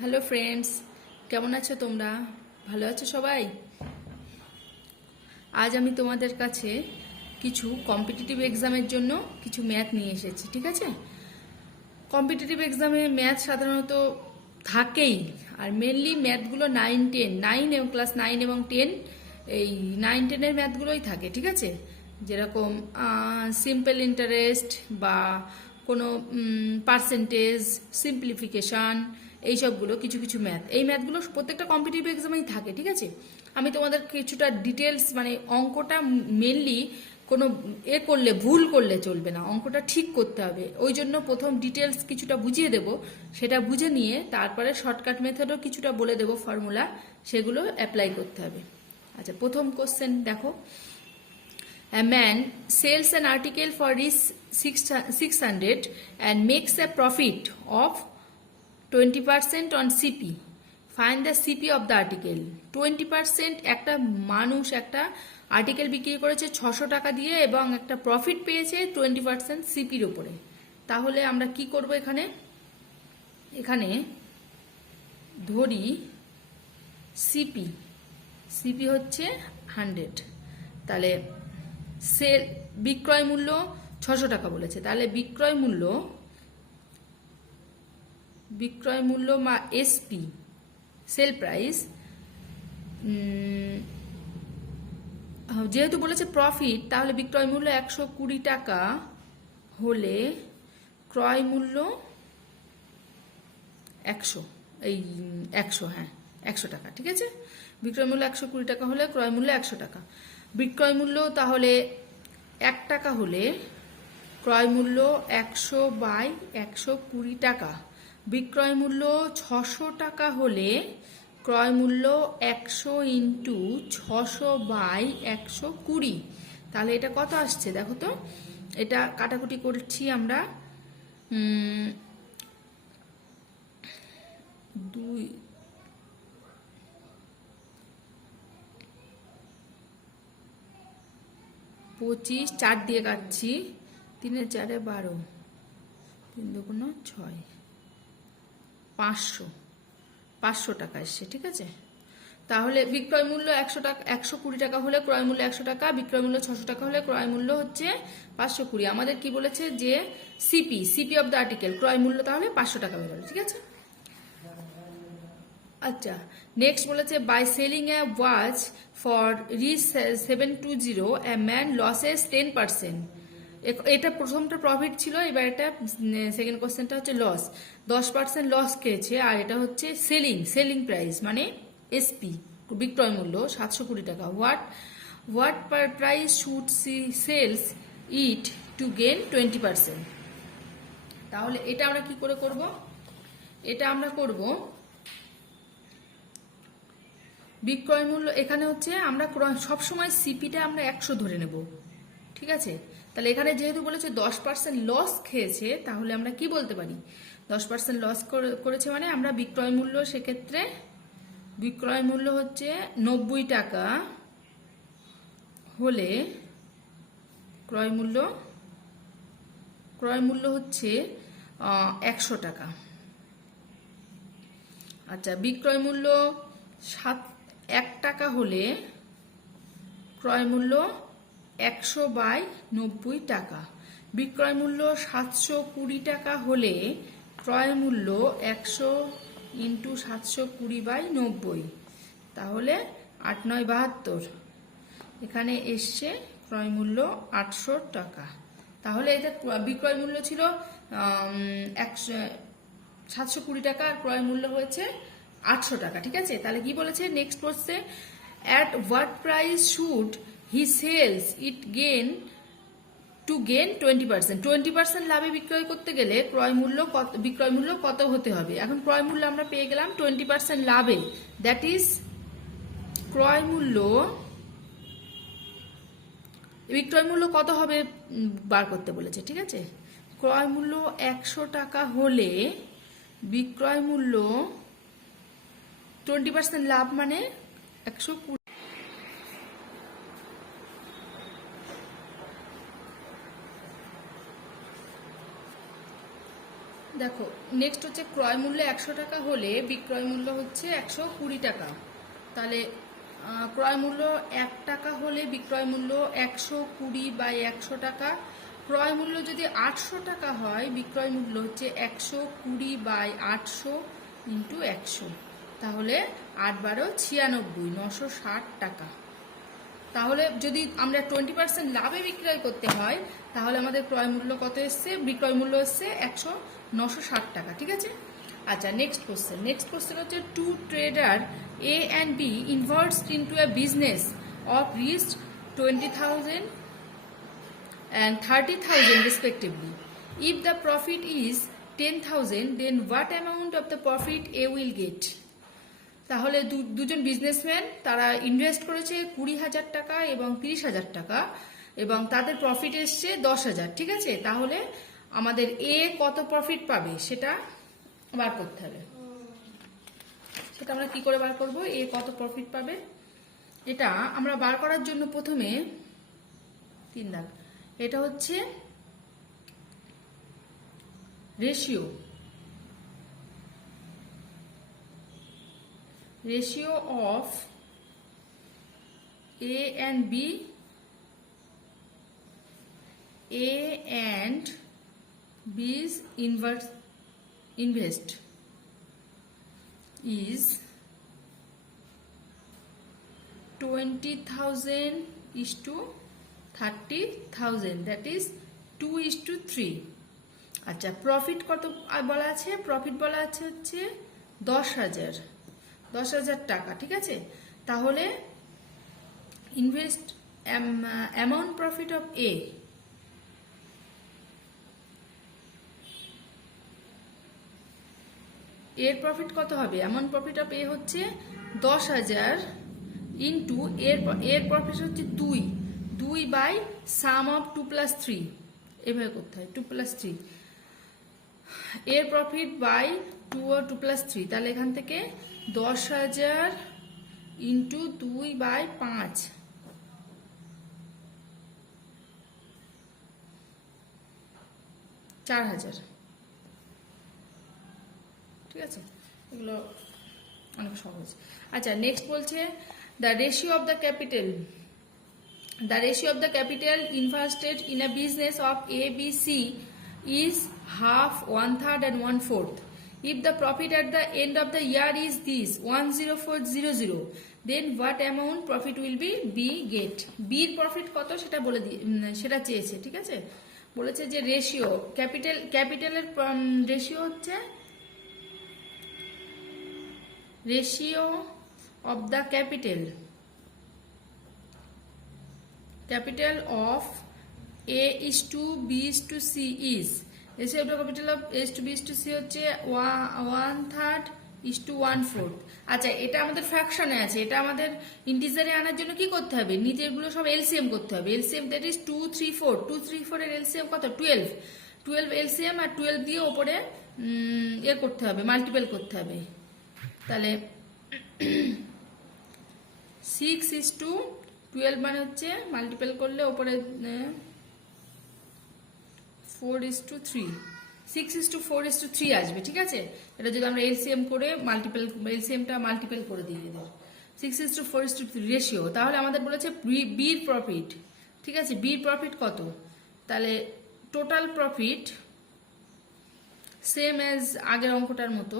Hello friends, কেমন আছো তোমরা? ভালো আছো সবাই? আজ আমি তোমাদের কাছে কিছু কম্পিটিটিভ এক্সামের জন্য কিছু ম্যাথ নিয়ে এসেছি, ঠিক আছে? কম্পিটিটিভ এক্সামে ম্যাথ সাধারণত থাকেই, আর মেনলি ম্যাথগুলো 9 10 9 এবং ক্লাস 9 এবং 10, এই 9 10-এর ম্যাথগুলোই থাকে, ঠিক আছে? যেরকম সিম্পল ইন্টারেস্ট বা কোনো পার্সেন্টেজ, সিম্পলিফিকেশান, এইসবগুলো কিছু কিছু ম্যাথ, এই ম্যাথগুলো প্রত্যেকটা কম্পিটিটিভ এক্সামেই থাকে, ঠিক আছে? আমি তোমাদের কিছুটা ডিটেলস, মানে অঙ্কটা মেনলি কোনো করলে, ভুল করলে চলবে না, অঙ্কটা ঠিক করতে হবে। ওই জন্য প্রথম ডিটেলস কিছুটা বুঝিয়ে দেব, সেটা বুঝে নিয়ে তারপরে শর্টকাট মেথডও কিছুটা বলে দেব, ফর্মুলা, সেগুলো অ্যাপ্লাই করতে হবে। আচ্ছা, প্রথম কোশ্চেন দেখো। A man sells an article for rupees 600 and makes a profit of 20% on CP. Find the CP of the article. 20%, একটা মানুষ একটা আর্টিকেল বিক্রি করেছে 600 টাকা দিয়ে এবং একটা প্রফিট পেয়েছে 20% সিপির উপরে। তাহলে আমরা কি করব এখানে? এখানে ধরি সিপি, সিপি হচ্ছে 100। তাহলে সেল, বিক্রয় মূল্য 600 টাকা বলেছে, তাহলে বিক্রয় মূল্য মা এসপি, সেল প্রাইস, যেহেতু বলেছে প্রফিট, তাহলে বিক্রয় মূল্য 120 টাকা হলে ক্রয় মূল্য 100, এই 100, হ্যাঁ 100 টাকা, ঠিক আছে? বিক্রয় মূল্য 120 টাকা হলে ক্রয় মূল্য 100 টাকা। বিক্রয় মূল্য তাহলে 1 টাকা হলে ক্রয় মূল্য 100/120 টাকা। বিক্রয় মূল্য 600 টাকা হলে ক্রয় মূল্য 100 × 600/120। তাহলে এটা কত আসছে দেখো তো, এটা কাটাকুটি করছি আমরা। 2 25, 4 দিয়ে কাটছি, 3 এর 4 12, 3 দুগুণ 6, 500 টাকা এসছে, ঠিক আছে? তাহলে বিক্রয় মূল্য 100 টাকা, 120 টাকা হলে ক্রয় মূল্য 100 টাকা, বিক্রয় মূল্য 600 টাকা হলে ক্রয় মূল্য হচ্ছে 520। আমাদের কি বলেছে যে সিপি অফ দ্য আর্টিকেল, ক্রয় মূল্য তাহলে 500 টাকা হয়ে গেল, ঠিক আছে? আচ্ছা, নেক্সট বলেছে by selling a watch for rich 720 a man loses 10%। এটা প্রথমটা প্রফিট ছিল, এবার এটা সেকেন্ড কোশ্চেনটা হচ্ছে লস, 10% লস খেয়েছে। আর এটা হচ্ছে সেলিং প্রাইস মানে এসপি, বিক্রয় মূল্য 720 টাকা। What price should she sells it to gain 20%। তাহলে এটা আমরা কি করে করব? এটা আমরা করব বিক্রয় মূল্য, এখানে হচ্ছে আমরা সবসময় সিপিটা আমরা 100 ধরে নেব, ঠিক আছে? তাহলে এখানে যেহেতু বলেছে 10% লস খেয়েছে, তাহলে আমরা কি বলতে পারি? 10% লস করেছে মানে আমরা বিক্রয় মূল্য, সেক্ষেত্রে বিক্রয় মূল্য হচ্ছে 90 টাকা হলে ক্রয় মূল্য হচ্ছে 100 টাকা। আচ্ছা, বিক্রয় মূল্য 1 টাকা হলে ক্রয় মূল্য 100/90 টাকা। বিক্রয় মূল্য 720 টাকা হলে ক্রয় মূল্য 100 × 720/90, তাহলে 8 9 72, এখানে এসছে ক্রয় মূল্য 800 টাকা। তাহলে এটা বিক্রয় মূল্য ছিল 720 টাকা আর ক্রয় মূল্য হয়েছে 800 টাকা, ঠিক আছে? তাহলে কি বলেছে নেক্সট বলছে at what price should he sells it gain two gain 20%। 20% লাভে বিক্রয় করতে গেলে বিক্রয় মূল্য কত হতে হবে? এখন ক্রয় মূল্য আমরা পেয়ে গেলাম 20% লাভে, দ্যাট ইজ ক্রয় মূল্য, বিক্রয় মূল্য কত হবে বার করতে বলেছে, ঠিক আছে? ক্রয় মূল্য 100 টাকা হলে বিক্রয় মূল্য 20% লাভ মানে 120। দেখো নেক্সট হচ্ছে ক্রয় মূল্য 100 টাকা হলে বিক্রয় মূল্য হচ্ছে 120 টাকা। তাহলে ক্রয় মূল্য 1 টাকা হলে বিক্রয় মূল্য 120 বাই 100 টাকা। ক্রয় মূল্য যদি 800 টাকা হয় বিক্রয় মূল্য হচ্ছে 120 বাই 800 ইন্টু 100। তাহলে 8 12 96, 960 টাকা। তাহলে যদি আমরা 20% লাভে বিক্রয় করতে হয় তাহলে আমাদের ক্রয় মূল্য কত এসছে, বিক্রয় মূল্য এসছে 960 টাকা। ঠিক আছে। আচ্ছা নেক্সট কোশ্চেন হচ্ছে two trader A and B invest into a business of risk 20,000 and 30,000 respectively. If the profit is 10,000 then what amount of the profit A will get? তাহলে দুজন বিজনেসম্যান তারা ইনভেস্ট করেছে 20,000 টাকা এবং 30,000 টাকা এবং তাদের প্রফিট এসছে 10,000। ঠিক আছে। তাহলে আমাদের এ কত প্রফিট পাবে সেটা বার করতে হবে। সেটা আমরা কি করে বার করব, এ কত প্রফিট পাবে এটা আমরা বার করার জন্য প্রথমে 3 দাগ, এটা হচ্ছে ratio of A and B, A and B's invest is 20,000 is to 30,000, that is 2 is to 3। আচ্ছা প্রফিট কত বলা আছে, প্রফিট বলা আছে হচ্ছে 10,000 টাকা। ঠিক আছে। তাহলে ইনভেস্ট অ্যামাউন্ট প্রফিট অফ এ, এর প্রফিট কত হবে, অ্যামাউন্ট প্রফিট অফ এ হচ্ছে 10,000 ইন্টু এর প্রফিট হচ্ছে 2 বাই সাম অফ 2 + 3, এভাবে করতে হয় 2 + 3, এর প্রফিট বাই 2 ও 2 + 3। তাহলে এখান থেকে 10,000 ইন্টু 2 বাই 5, 4,000। ঠিক আছে, এগুলো অনেক সহজ। আচ্ছা নেক্সট বলছে the ratio of the capital invested in a business of A B C is half, 1/3 and 1/4. If the profit at the end of the year is this 10400, then what amount profit will be B get? B এর profit কত সেটা বলে সেটা চেয়েছে। ঠিক আছে। বলেছে যে রেশিও ক্যাপিটালের রেশিও হচ্ছে ratio of the capital of A is to B is to C is, ratio of the capital of A is to B is to C হচ্ছে 1/3 is to 1/4। আচ্ছা এটা আমাদের ফ্র্যাকশনে আছে, এটা আমাদের ইন্টিজারে আনার জন্য কি করতে হবে, নিচেরগুলো সব এলসিএম করতে হবে। এলসিএম দ্যাট ইজ 2 3 4, 2 3 4 এর এলসিএম কত, 12 এলসিএম আর 12 দিয়ে ওপরে করতে হবে, মাল্টিপল করতে হবে। তাহলে 6 is to 12 মানে হচ্ছে মাল্টিপল করলে ওপরে 4 is to 3, 6 is to 4 is to 3 আসবে। ঠিক আছে। এটা যদি আমরা এলসিএম করে এলসিএমটা মাল্টিপল করে দিয়ে দেব, 6 is to 4 is to 3 ratio. তাহলে আমাদের বলেছে বির প্রফিট। ঠিক আছে। বির প্রফিট কত, তাহলে টোটাল প্রফিট সেম অ্যাজ আগের অঙ্কটার মতো,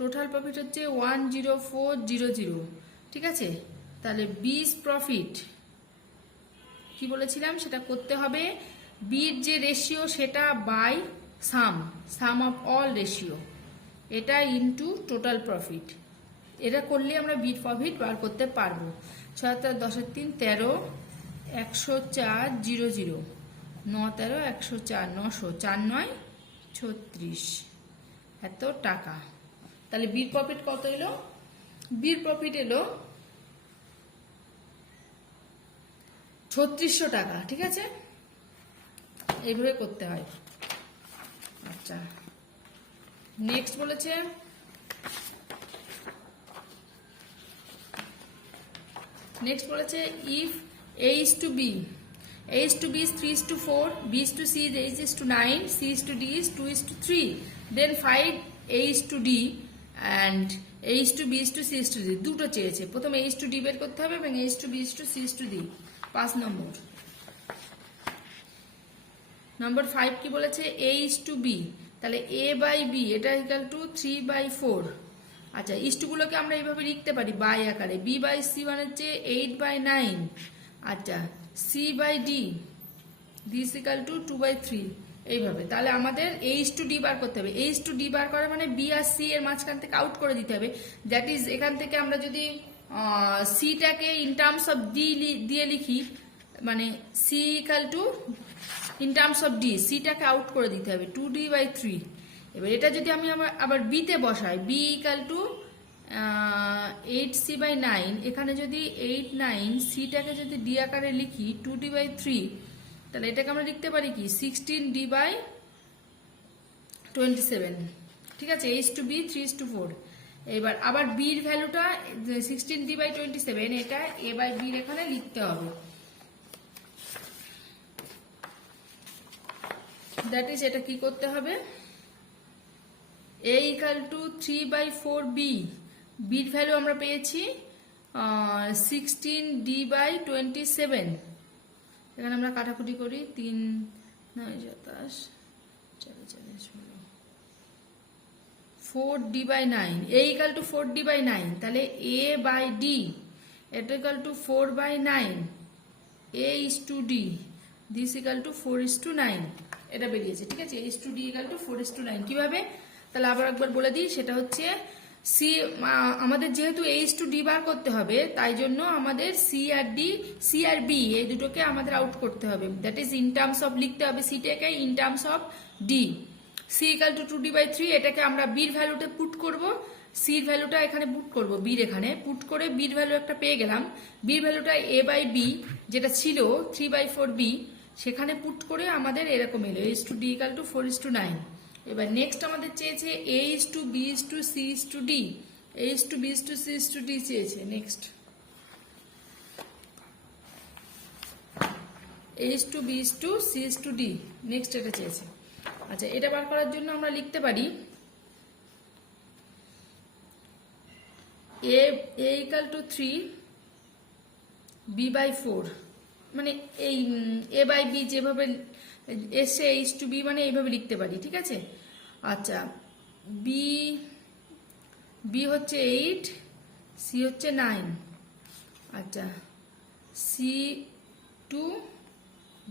টোটাল প্রফিট হচ্ছে 10400। ঠিক আছে। তাহলে বিস প্রফিট কি বলেছিলাম সেটা করতে হবে, বির যে রেশিও সেটা by sum of all ratio, এটা ইনটু টোটাল প্রফিট। এটা করলে আমরা বির প্রফিট বার করতে পারবো। 6 × 10 = 3, 13, 10400, 9 13 104, 900, 4 9 36, এত টাকা। তাহলে বির প্রফিট কত এলো, বির প্রফিট এলো 3600 টাকা। ঠিক আছে। এইভাবে করতে হয়। আচ্ছা নেক্সট বলেছে if A is to B A is to B is 3 is to 4, B is to C is 8 is to 9, C is to D is 2 is to 3. Then find A is to D and A is to B is to C is to D. দুটো চেয়েছে, প্রথম A is to D বের করতে হবে এবং A is to B is to C is to D। 5 নম্বর। নম্বর 5 কি বলেছে? A is to B, তাহলে A by B এটা ইকুয়াল টু 3/4। আচ্ছা, ইস্টগুলোকে আমরা এইভাবে লিখতে পারি বাই আকারে, B by C মানে হচ্ছে 8/9। আচ্ছা, C by D this equal to 2/3 এইভাবে। তাহলে আমাদের A is to D বার করতে হবে। A is to D বার করা মানে B আর C এর মাঝখান থেকে আউট করে দিতে হবে। দ্যাট ইজ এখান থেকে আমরা যদি সিটাকে ইন টার্মস অফ ডি দিয়ে লিখি, মানে C equal to in terms of D, সিটাকে আউট করে দিতে হবে 2D/3। এবার এটা যদি আমি আবার বিতে বসাই, বি ইকুয়াল টু 8C/9, এখানে যদি 8 9 সিটাকে যদি ডি আকারে লিখি 2D/3, তাহলে এটাকে আমরা লিখতে পারি কি 16D/27। ঠিক আছে, H to B 3:4। এবার আবার বির ভ্যালুটা 16D/27, এটা A by B এখানে লিখতে হবে। দ্যাট ইজ এটা কি করতে হবে, A ইকুয়াল টু 3/4B, বির ভ্যালু আমরা পেয়েছি 16D/27। এখানে আমরা কাটাকুটি করি, 3 9 27 4D/9, A equal to 4D/9, তাহলে A by D এটা equal to 4/9, A is to D this equal to 4:9, এটা বেরিয়েছে। ঠিক আছে, A is to D equal to 4:9। কিভাবে? তাহলে আবার একবার বলে দিই, সেটা হচ্ছে সি, আমাদের যেহেতু A is to D বার করতে হবে, তাই জন্য আমাদের সি আর বি এই দুটোকে আমাদের আউট করতে হবে। That is in terms of লিখতে হবে সিটাকে in terms of D. C equal to 2D/3, এটাকে আমরা বির ভ্যালুতে পুট করব, সির ভ্যালুটা এখানে পুট করব, বির এখানে পুট করে বির ভ্যালু একটা পেয়ে গেলাম। বির ভ্যালুটা A by B যেটা ছিল 3/4B, সেখানে পুট করে আমাদের এরকম এলো A is to D equal to 4:9। এবার নেক্সট আমাদের চেয়েছে A is to B is to C is to D, A is to B is to C is to D চেয়েছে। Next A is to B is to C is to D, next এটা চেয়েছে। আচ্ছা, এটা বার করার জন্য আমরা লিখতে পারি A ইকুয়াল টু 3, B/4, মানে এই A by B যেভাবে এসে H to B মানে এইভাবে লিখতে পারি। ঠিক আছে, আচ্ছা, B হচ্ছে 8, C হচ্ছে 9, আচ্ছা C2,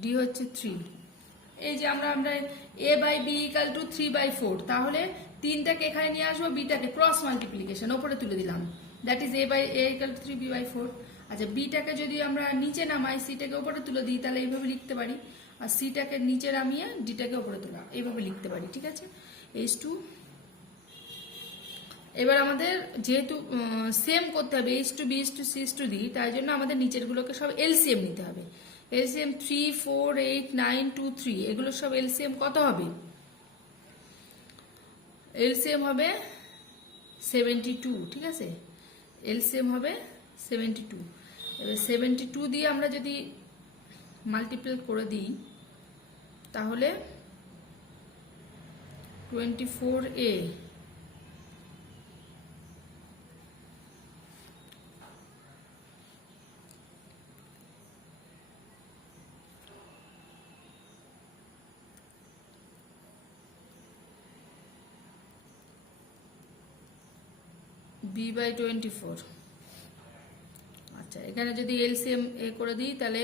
D হচ্ছে 3। এই যে আমরা A by B equal to 3/4, তাহলে 3টাকে এখানে নিয়ে আসবো, বিটাকে ক্রস মাল্টিপ্লিকেশন ওপরে তুলে দিলাম, that is A equal to 3B/4। আচ্ছা, বিটাকে যদি আমরা নিচে নামাই, সিটাকে উপরে তুলে দিই, তাহলে এইভাবে লিখতে পারি, আর সিটাকে নিচে নামিয়ে ডিটাকে উপরে তোলা, এইভাবে লিখতে পারি। ঠিক আছে, H2। এবার আমাদের যেহেতু সেম করতে হবে H to B H to C H to D, তাই জন্য আমাদের নিচের গুলোকে সব এলসিএম নিতে হবে। এলসিএম 3 4 8 9 2 3, এগুলো সব এলসিএম কত হবে? এলসিএম হবে 72। ঠিক আছে, এলসিএম হবে 72। এবার 72 দিয়ে আমরা যদি মাল্টিপ্লাই করে দিই, তাহলে 24A B/24। আচ্ছা, এখানে যদি এলসিএম করে দিই, তাহলে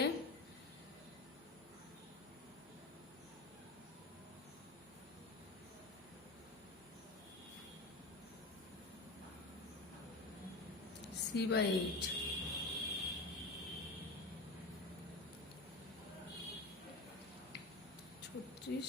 C/8, 36